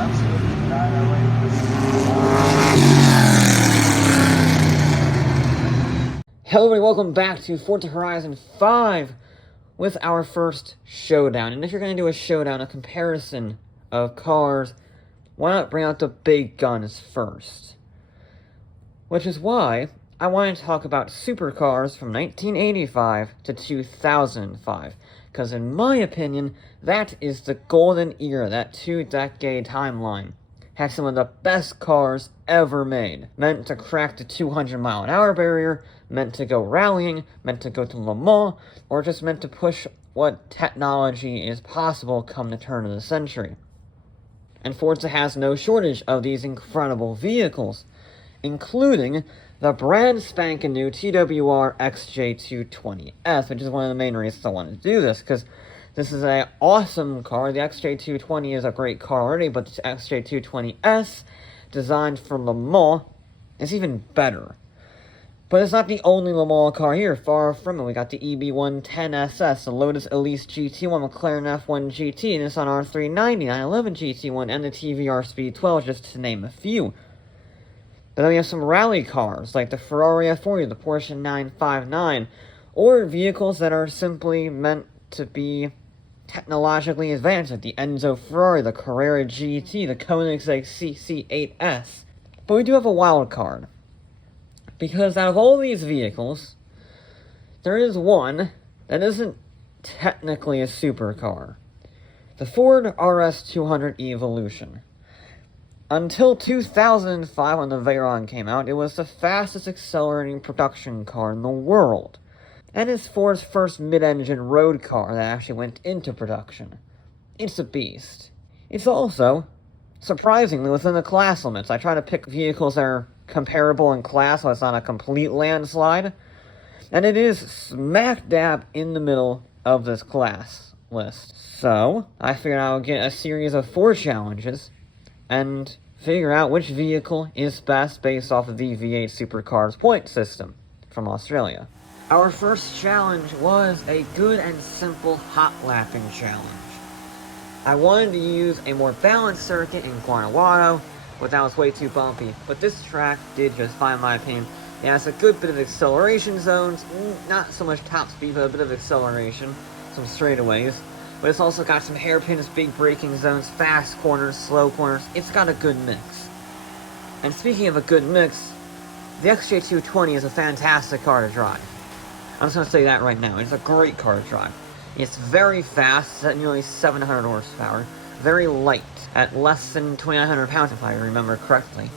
Absolutely not. Hello everybody, welcome back to Forza Horizon 5 with our first showdown. And if you're going to do a showdown, a comparison of cars, why not bring out the big guns first? Which is why I wanted to talk about supercars from 1985 to 2005. Because in my opinion, that is the golden era, that 2-decade timeline. Had some of the best cars ever made. Meant to crack the 200-mile-an-hour barrier, meant to go rallying, meant to go to Le Mans, or just meant to push what technology is possible come the turn of the century. And Forza has no shortage of these incredible vehicles, including the brand spanking new TWR XJ220S, which is one of the main reasons I wanted to do this, because this is an awesome car. The XJ220 is a great car already, but the XJ220S, designed for Le Mans, is even better. But it's not the only Le Mans car here, far from it. We got the EB110SS, the Lotus Elise Gt1, McLaren F1 GT, Nissan R390, 911 GT1, and the TWR Speed12, just to name a few. But then we have some rally cars, like the Ferrari F40, the Porsche 959, or vehicles that are simply meant to be technologically advanced, like the Enzo Ferrari, the Carrera GT, the Koenigsegg CC8S. But we do have a wild card, because out of all these vehicles, there is one that isn't technically a supercar. The Ford Rs200 Evolution. Until 2005, when the Veyron came out, it was the fastest accelerating production car in the world. And it's Ford's first mid-engine road car that actually went into production. It's a beast. It's also, surprisingly, within the class limits. I try to pick vehicles that are comparable in class, so it's not a complete landslide. And it is smack dab in the middle of this class list. So, I figured I would get a series of 4 challenges, and figure out which vehicle is best based off of the V8 Supercars point system from Australia. Our first challenge was a good and simple hot lapping challenge. I wanted to use a more balanced circuit in Guanajuato, but that was way too bumpy. But this track did just fine in my opinion. It has a good bit of acceleration zones, not so much top speed, but a bit of acceleration, some straightaways. But it's also got some hairpins, big braking zones, fast corners, slow corners. It's got a good mix. And speaking of a good mix, the XJ220 is a fantastic car to drive. I'm just going to say that right now. It's a great car to drive. It's very fast, at nearly 700 horsepower. Very light, at less than 2,900 pounds if I remember correctly.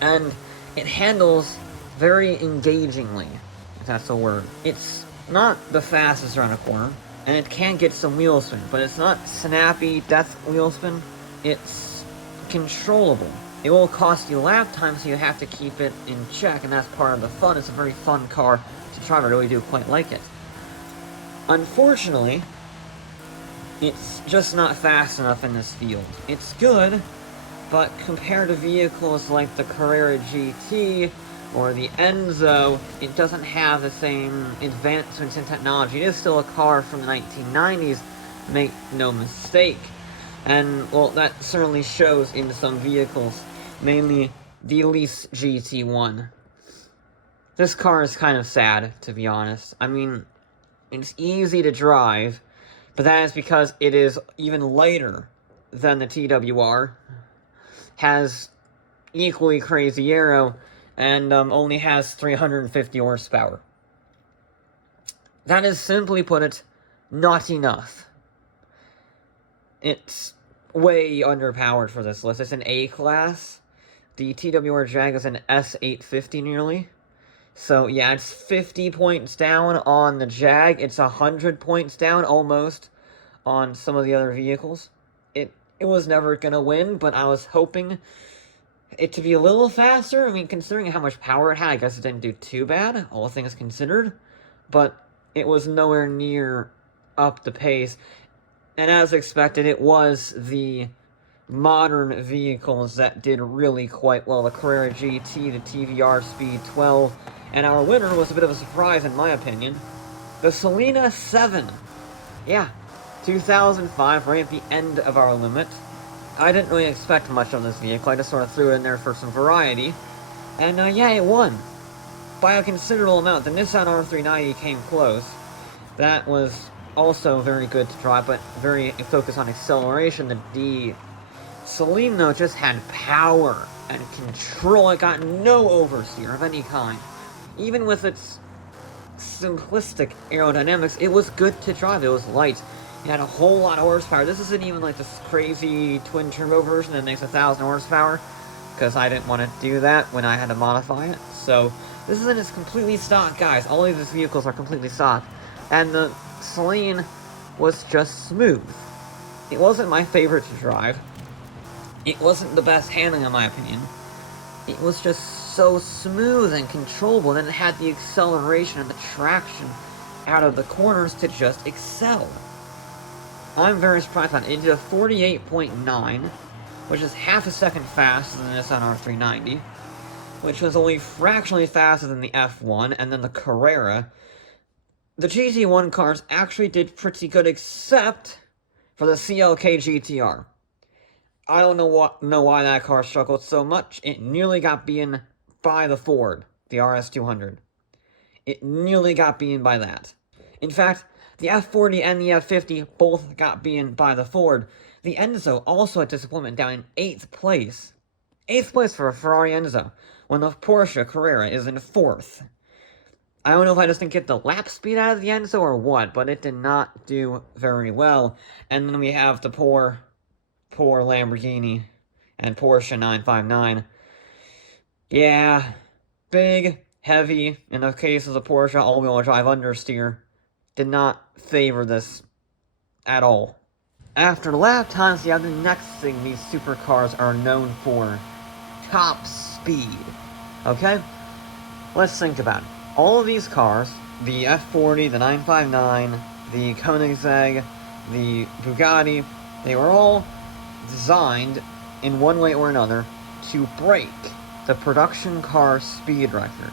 And it handles very engagingly, if that's a word. It's not the fastest around a corner, and it can get some wheel spin, but it's not snappy death wheel spin. It's controllable. It will cost you lap time, so you have to keep it in check, and that's part of the fun. It's a very fun car to drive. I really do quite like it. Unfortunately, it's just not fast enough in this field. It's good, but compared to vehicles like the Carrera GT or the Enzo, it doesn't have the same advancements in technology. It is still a car from the 1990s, make no mistake. And, well, that certainly shows in some vehicles, mainly the Elise Gt1. This car is kind of sad, to be honest. I mean, it's easy to drive, but that is because it is even lighter than the TWR, has equally crazy aero, and only has 350 horsepower. That is, simply put it, not enough. It's way underpowered for this list. It's an A class. The TWR Jag is an S850 nearly. So yeah, it's 50 points down on the Jag. It's 100 points down almost on some of the other vehicles. It was never gonna win, but I was hoping it to be a little faster. I mean, considering how much power it had, I guess it didn't do too bad, all things considered. But it was nowhere near up the pace. And as expected, it was the modern vehicles that did really quite well. The Carrera GT, the TWR Speed12, and our winner was a bit of a surprise in my opinion. The Selena 7. Yeah, 2005, right at the end of our limit. I didn't really expect much of this vehicle, I just sort of threw it in there for some variety. And yeah, it won. By a considerable amount. The Nissan R390 came close. That was also very good to drive, but very focused on acceleration. The Celine, though, just had power and control. It got no oversteer of any kind. Even with its simplistic aerodynamics, it was good to drive. It was light. It had a whole lot of horsepower. This isn't even like this crazy twin-turbo version that makes 1,000 horsepower, because I didn't want to do that when I had to modify it. So, this isn't just completely stock, guys. All of these vehicles are completely stock. And the Celine was just smooth. It wasn't my favorite to drive. It wasn't the best handling, in my opinion. It was just so smooth and controllable, and it had the acceleration and the traction out of the corners to just excel. I'm very surprised by it. It did a 48.9, which is half a second faster than the Nissan R390, which was only fractionally faster than the F1, and then the Carrera. The GT1 cars actually did pretty good, except for the CLK GTR. I don't know why that car struggled so much. It nearly got beaten by the Ford, the Rs200. It nearly got beaten by that. In fact, the F40 and the F50 both got beaten by the Ford. The Enzo also had disappointment down in 8th place. 8th place for a Ferrari Enzo, when the Porsche Carrera is in 4th. I don't know if I just didn't get the lap speed out of the Enzo or what, but it did not do very well. And then we have the poor Lamborghini and Porsche 959. Yeah, big, heavy, in the case of the Porsche all-wheel drive understeer, did not favor this at all. After lap times, you have the next thing these supercars are known for: top speed. Okay? Let's think about it. All of these cars, the F40, the 959, the Koenigsegg, the Bugatti, they were all designed, in one way or another, to break the production car speed record.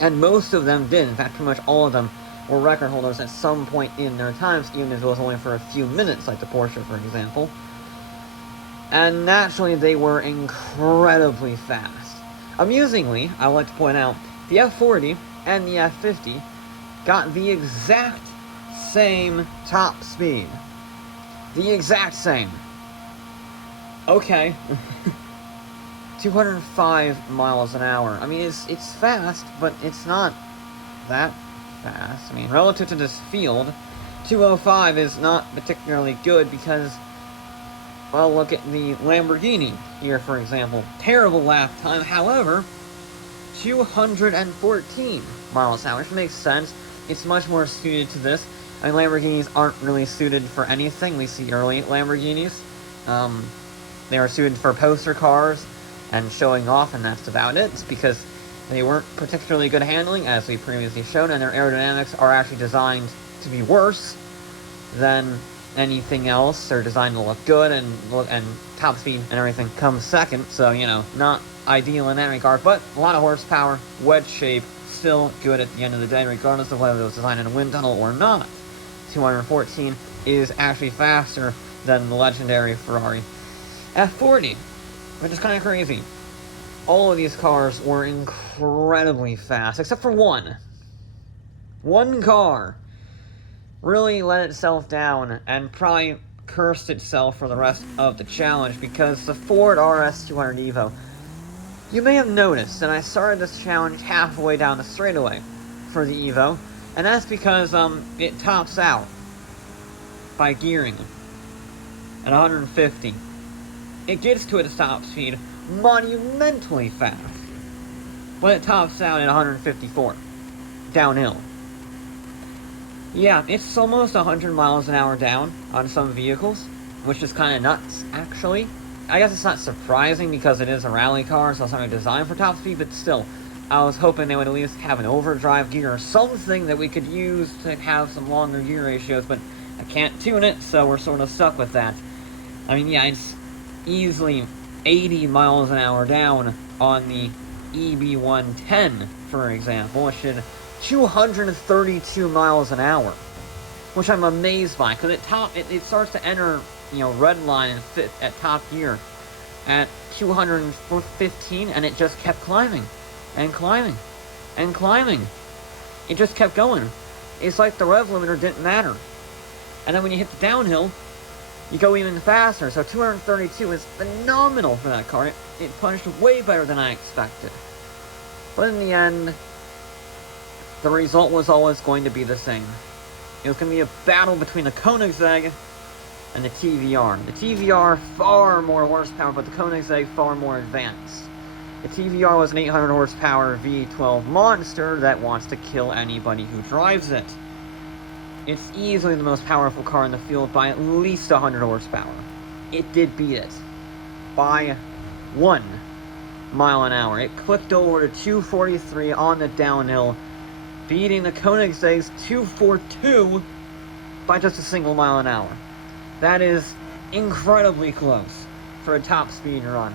And most of them did. In fact, pretty much all of them were record holders at some point in their times, even if it was only for a few minutes, like the Porsche, for example. And naturally, they were incredibly fast. Amusingly, I would like to point out, the F40 and the F50 got the exact same top speed. The exact same. Okay. 205 miles an hour. I mean, it's fast, but it's not that fast. I mean, relative to this field, 205 is not particularly good because, well, look at the Lamborghini here, for example. Terrible lap time, however, 214 miles an hour, which makes sense. It's much more suited to this. I mean, Lamborghinis aren't really suited for anything. We see early Lamborghinis. They were suited for poster cars and showing off, and that's about it. It's because they weren't particularly good handling, as we previously shown, and their aerodynamics are actually designed to be worse than anything else. They're designed to look good, and top speed and everything comes second, so, you know, not ideal in that regard, but a lot of horsepower, wedge shape, still good at the end of the day, regardless of whether it was designed in a wind tunnel or not. 214 is actually faster than the legendary Ferrari F40, which is kind of crazy. All of these cars were incredibly fast, except for one. One car really let itself down and probably cursed itself for the rest of the challenge, because the Ford Rs200 Evo, you may have noticed that I started this challenge halfway down the straightaway for the Evo, and that's because it tops out by gearing at 150. It gets to its top speed monumentally fast, but it tops out at 154 downhill. Yeah, it's almost 100 miles an hour down on some vehicles, which is kind of nuts, actually. I guess it's not surprising because it is a rally car, so it's not designed for top speed, but still, I was hoping they would at least have an overdrive gear or something that we could use to have some longer gear ratios, but I can't tune it, so we're sort of stuck with that. I mean, yeah, it's easily 80 miles an hour down on the EB110, for example, which did 232 miles an hour, which I'm amazed by, because it starts to enter red line at top gear at 215, and it just kept climbing, and climbing, and climbing. It just kept going. It's like the rev limiter didn't matter. And then when you hit the downhill, you go even faster. So 232 is phenomenal for that car. It punched way better than I expected. But in the end, the result was always going to be the same. It was going to be a battle between the Koenigsegg and the TWR. The TWR, far more horsepower, but the Koenigsegg far more advanced. The TWR was an 800 horsepower V12 monster that wants to kill anybody who drives it. It's easily the most powerful car in the field by at least 100 horsepower. It did beat it by 1 mile an hour. It clicked over to 243 on the downhill, beating the Koenigsegg's 242 by just a single mile an hour. That is incredibly close for a top speed run,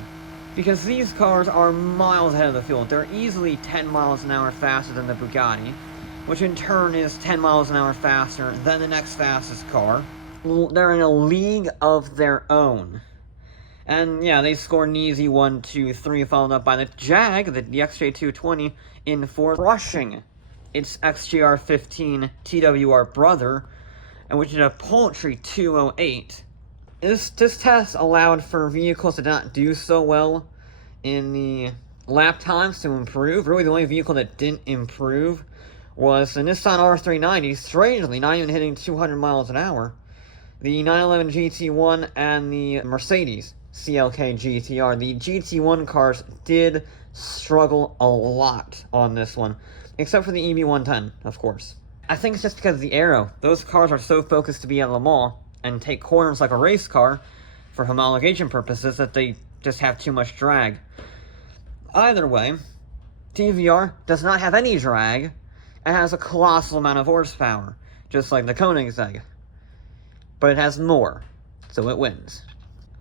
because these cars are miles ahead of the field. They're easily 10 miles an hour faster than the Bugatti, which in turn is 10 miles an hour faster than the next fastest car. They're in a league of their own. And yeah, they scored an easy 1, 2, 3, followed up by the Jag, the XJ220, in Forza, crushing its XJR15 TWR brother, and which did a paltry 208. This test allowed for vehicles that did not do so well in the lap times to improve. Really, the only vehicle that didn't improve was the Nissan R390, strangely, not even hitting 200 miles an hour. The 911 GT1 and the Mercedes CLK GTR. The GT1 cars did struggle a lot on this one, except for the EB110, of course. I think it's just because of the aero. Those cars are so focused to be at Le Mans and take corners like a race car for homologation purposes that they just have too much drag. Either way, TWR does not have any drag and has a colossal amount of horsepower, just like the Koenigsegg. But it has more, so it wins.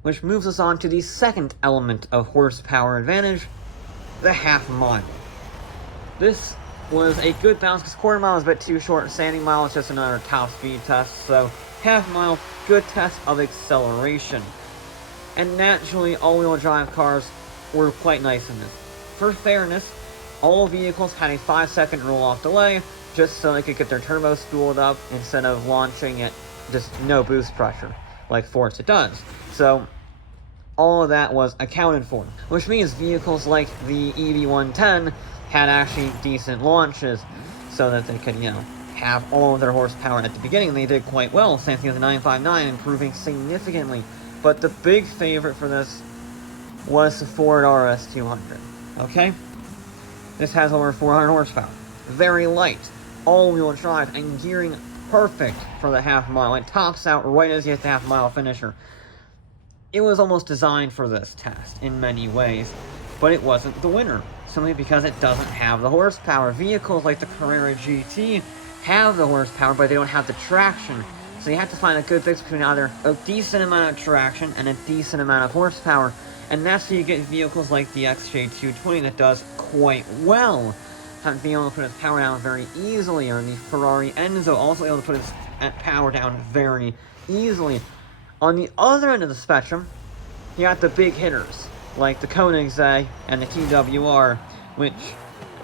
Which moves us on to the second element of horsepower advantage, the half mile. This was a good balance, because quarter mile is a bit too short, standing mile is just another top speed test, so half mile, good test of acceleration. And naturally, all-wheel drive cars were quite nice in this. For fairness, all vehicles had a 5-second roll-off delay, just so they could get their turbo spooled up instead of launching at just no boost pressure, like Forza does. So all of that was accounted for, which means vehicles like the EB110 had actually decent launches, so that they could, have all of their horsepower at the beginning, and they did quite well. Same thing with the 959, improving significantly. But the big favorite for this was the Ford Rs200, okay? This has over 400 horsepower. Very light, all-wheel drive, and gearing perfect for the half mile. It tops out right as you hit the half mile finisher. It was almost designed for this test in many ways, but it wasn't the winner, simply because it doesn't have the horsepower. Vehicles like the Carrera GT have the horsepower, but they don't have the traction. So you have to find a good mix between either a decent amount of traction and a decent amount of horsepower. And that's where you get vehicles like the XJ220 that does quite well, being able to put its power down very easily, or the Ferrari Enzo also able to put its power down very easily. On the other end of the spectrum, you got the big hitters, like the Koenigsegg and the TWR, which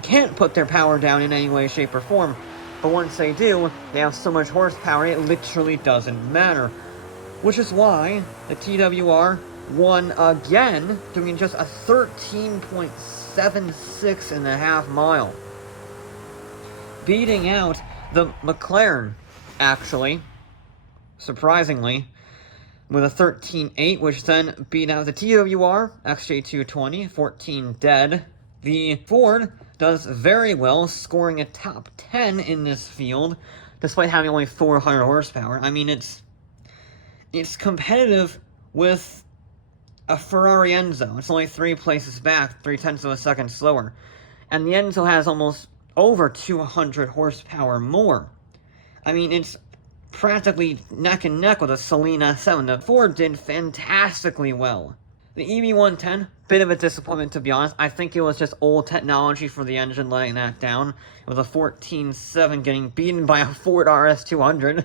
can't put their power down in any way, shape, or form. But once they do, they have so much horsepower, it literally doesn't matter. Which is why the TWR won again, doing just a 13.76 in the half mile. Beating out the McLaren, actually, surprisingly, with a 13.8, which then beat out the TWR XJ220, 14 dead. The Ford does very well, scoring a top 10 in this field, despite having only 400 horsepower. I mean, it's competitive with a Ferrari Enzo. It's only 3 places back, 0.3 of a second slower. And the Enzo has almost over 200 horsepower more. I mean, it's practically neck and neck with a Celine S7. The Ford did fantastically well. The EB110, bit of a disappointment, to be honest. I think it was just old technology for the engine letting that down. It was a 14.7 getting beaten by a Ford RS200.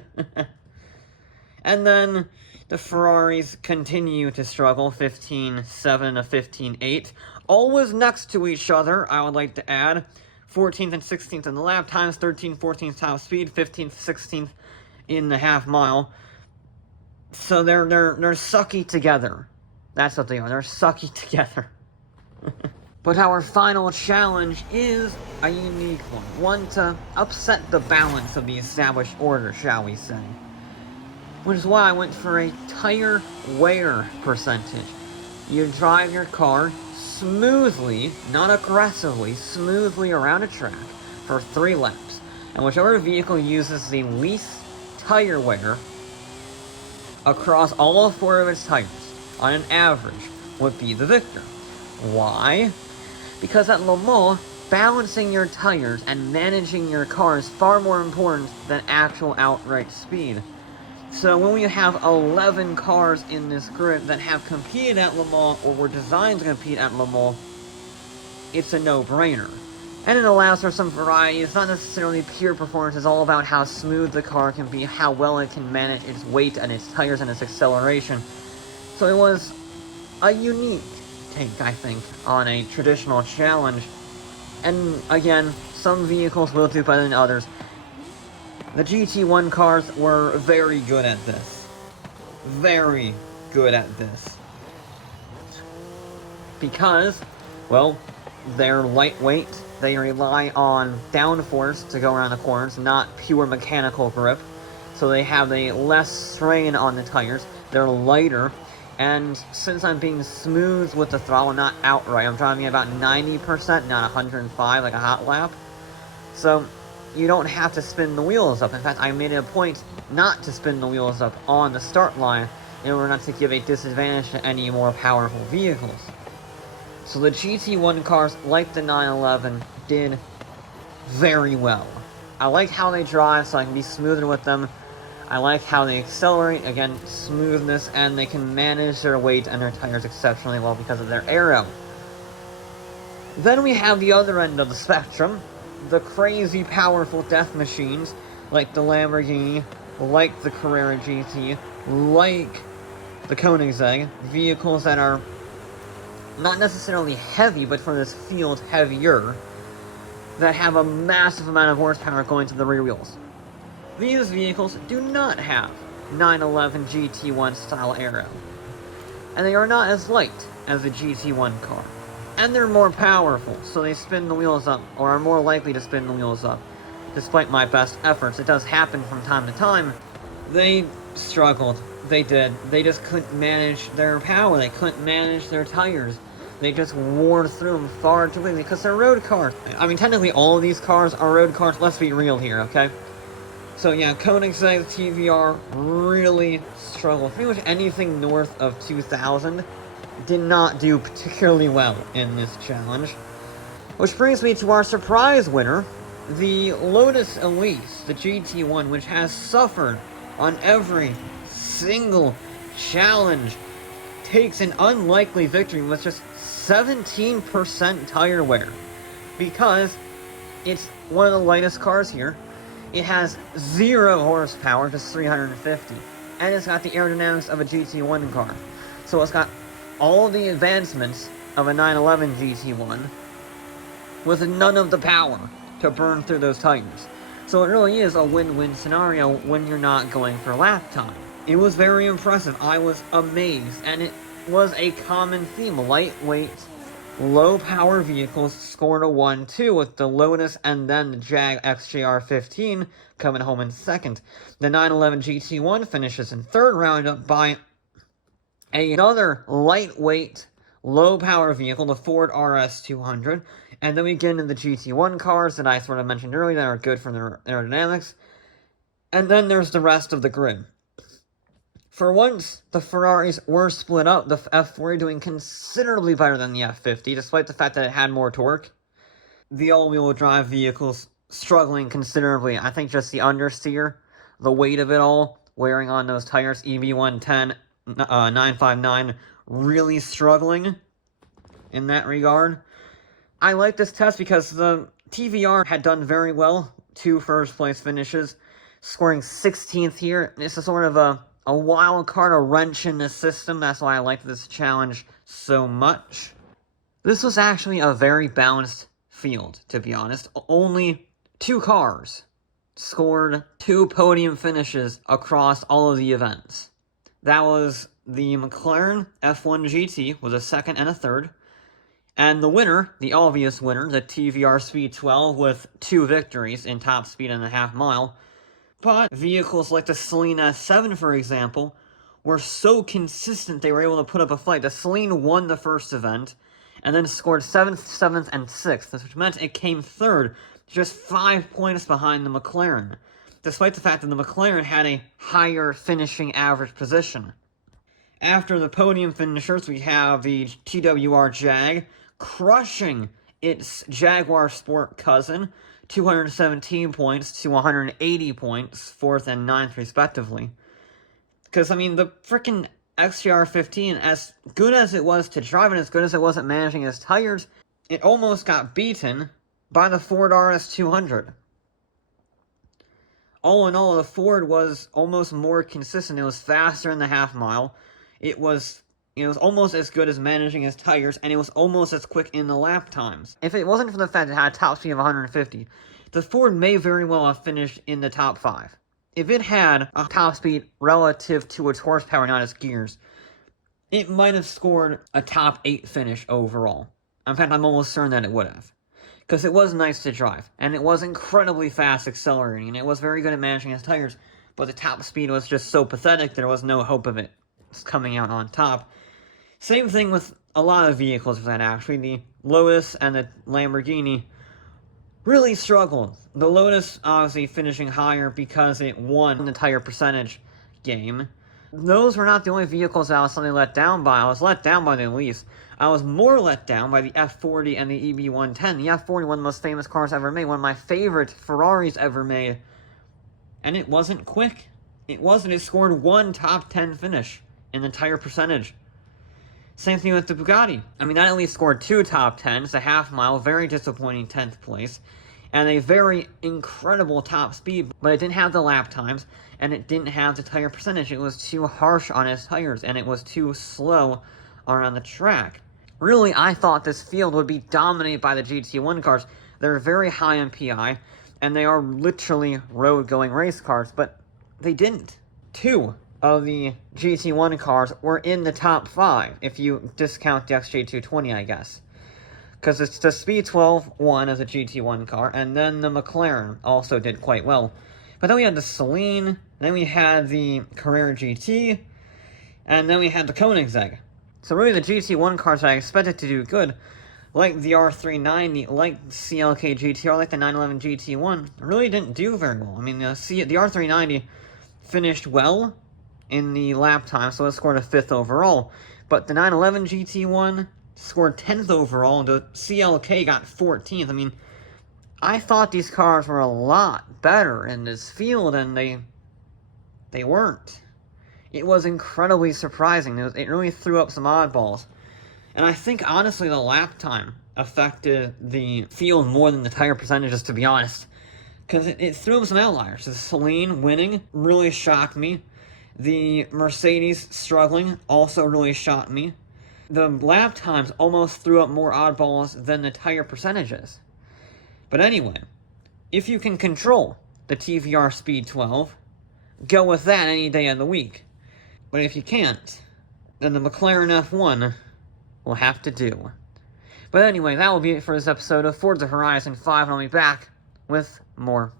And then The Ferraris continue to struggle, 15.7 to 15.8. Always next to each other, I would like to add. 14th and 16th in the lap times, 13th, 14th top speed, 15th, 16th in the half mile. So they're sucky together. That's what they are. They're sucky together. But our final challenge is a unique one to upset the balance of the established order, shall we say. Which is why I went for a tire wear percentage. You drive your car smoothly, not aggressively, smoothly around a track for 3 laps. And whichever vehicle uses the least tire wear across all 4 of its tires, on an average, would be the victor. Why? Because at Le Mans, balancing your tires and managing your car is far more important than actual outright speed. So when we have 11 cars in this grid that have competed at Le Mans or were designed to compete at Le Mans, it's a no-brainer. And it allows for some variety. It's not necessarily pure performance, it's all about how smooth the car can be, how well it can manage its weight and its tires and its acceleration. So it was a unique take, I think, on a traditional challenge. And again, some vehicles will do better than others. The GT1 cars were very good at this. Very good at this. Because, well, they're lightweight. They rely on downforce to go around the corners, not pure mechanical grip. So they have a less strain on the tires. They're lighter. And since I'm being smooth with the throttle, not outright, I'm driving about 90%, not 105 like a hot lap. So you don't have to spin the wheels up. In fact, I made it a point not to spin the wheels up on the start line in order not to give a disadvantage to any more powerful vehicles. So the GT1 cars, like the 911, did very well. I like how they drive, so I can be smoother with them. I like how they accelerate, again, smoothness, and they can manage their weight and their tires exceptionally well because of their aero. Then we have the other end of the spectrum, the crazy powerful death machines, like the Lamborghini, like the Carrera GT, like the Koenigsegg, vehicles that are not necessarily heavy, but for this field, heavier, that have a massive amount of horsepower going to the rear wheels. These vehicles do not have 911 GT1 style aero, and they are not as light as the GT1 car. And they're more powerful, so they spin the wheels up, or are more likely to spin the wheels up. Despite my best efforts, it does happen from time to time. They struggled. They did. They just couldn't manage their power. They couldn't manage their tires. They just wore through them far too quickly because they're road cars. I mean, technically all of these cars are road cars. Let's be real here, okay? So yeah, Koenigsegg TWR really struggled. Pretty much anything north of 2000 did not do particularly well in this challenge. Which brings me to our surprise winner, the Lotus Elise, the GT1, which has suffered on every single challenge, takes an unlikely victory with just 17% tire wear. Because it's one of the lightest cars here. It has 0 horsepower, just 350. And it's got the aerodynamics of a GT1 car. So it's got all the advancements of a 911 GT1 with none of the power to burn through those tires. So it really is a win-win scenario when you're not going for lap time. It was very impressive. I was amazed, and it was a common theme. Lightweight, low-power vehicles scored a 1-2 with the Lotus and then the Jag XJ15 coming home in second. The 911 GT1 finishes in third, rounded up by another lightweight, low-power vehicle, the Ford Rs200. And then we get into the GT1 cars that I sort of mentioned earlier that are good for their aerodynamics. And then there's the rest of the grid. For once, the Ferraris were split up, the F40 doing considerably better than the F50, despite the fact that it had more torque. The all-wheel drive vehicles struggling considerably. I think just the understeer, the weight of it all, wearing on those tires, EV110, 959, really struggling in that regard. I like this test because the TWR had done very well, 2 first-place finishes, scoring 16th here. It's a sort of a a wild card, a wrench in the system. That's why I liked this challenge so much. This was actually a very balanced field, to be honest. Only 2 cars scored 2 podium finishes across all of the events. That was the McLaren F1 GT with a 2nd and a 3rd, and the winner, the obvious winner, the TWR Speed12 with 2 victories in top speed and a half mile. But vehicles like the Celine S7, for example, were so consistent they were able to put up a fight. The Celine won the first event, and then scored 7th, 7th, and 6th, which meant it came 3rd, just 5 points behind the McLaren, despite the fact that the McLaren had a higher finishing average position. After the podium finishers, we have the TWR Jag, crushing its Jaguar Sport cousin, 217 points to 180 points, 4th and 9th respectively. Because, I mean, the frickin' XJR15, as good as it was to drive and as good as it was at managing its tires, it almost got beaten by the Ford Rs200. All in all, the Ford was almost more consistent. It was faster in the half mile. It was almost as good as managing its tires, and it was almost as quick in the lap times. If it wasn't for the fact that it had a top speed of 150, the Ford may very well have finished in the top 5. If it had a top speed relative to its horsepower, not its gears, it might have scored a top 8 finish overall. In fact, I'm almost certain that it would have. Because it was nice to drive, and it was incredibly fast accelerating, and it was very good at managing its tires, but the top speed was just so pathetic there was no hope of it coming out on top. Same thing with a lot of vehicles for that, actually. The Lotus and the Lamborghini really struggled. The Lotus obviously finishing higher because it won the tire percentage game. Those were not the only vehicles that I was suddenly let down by. I was let down by the Elise. I was more let down by the F40 and the EB110. The F40, one of the most famous cars ever made, one of my favorite Ferraris ever made. And it wasn't quick. It wasn't. It scored 1 top 10 finish in the tire percentage. Same thing with the Bugatti. I mean, that at least scored 2 top 10s, a half mile, very disappointing 10th place, and a very incredible top speed, but it didn't have the lap times, and it didn't have the tire percentage. It was too harsh on its tires, and it was too slow around the track. Really, I thought this field would be dominated by the GT1 cars. They're very high in PI, and they are literally road-going race cars, but they didn't. 2 of the GT1 cars were in the top 5, if you discount the XJ220, I guess. Because it's the Speed12 won as a GT1 car, and then the McLaren also did quite well. But then we had the Celine, then we had the Carrera GT, and then we had the Koenigsegg. So really the GT1 cars I expected to do good, like the R390, like the CLK GTR, like the 911 GT1, really didn't do very well. I mean, the R390 finished well in the lap time, so it scored a 5th overall. But the 911 GT1 scored 10th overall, and the CLK got 14th. I mean, I thought these cars were a lot better in this field, and they weren't. It was incredibly surprising. It really threw up some oddballs. And I think, honestly, the lap time affected the field more than the tire percentages, to be honest. Because it threw up some outliers. The Celine winning really shocked me. The Mercedes struggling also really shocked me. The lap times almost threw up more oddballs than the tire percentages. But anyway, if you can control the TWR Speed12, go with that any day of the week. But if you can't, then the McLaren F1 will have to do. But anyway, that will be it for this episode of Forza Horizon 5, and I'll be back with more.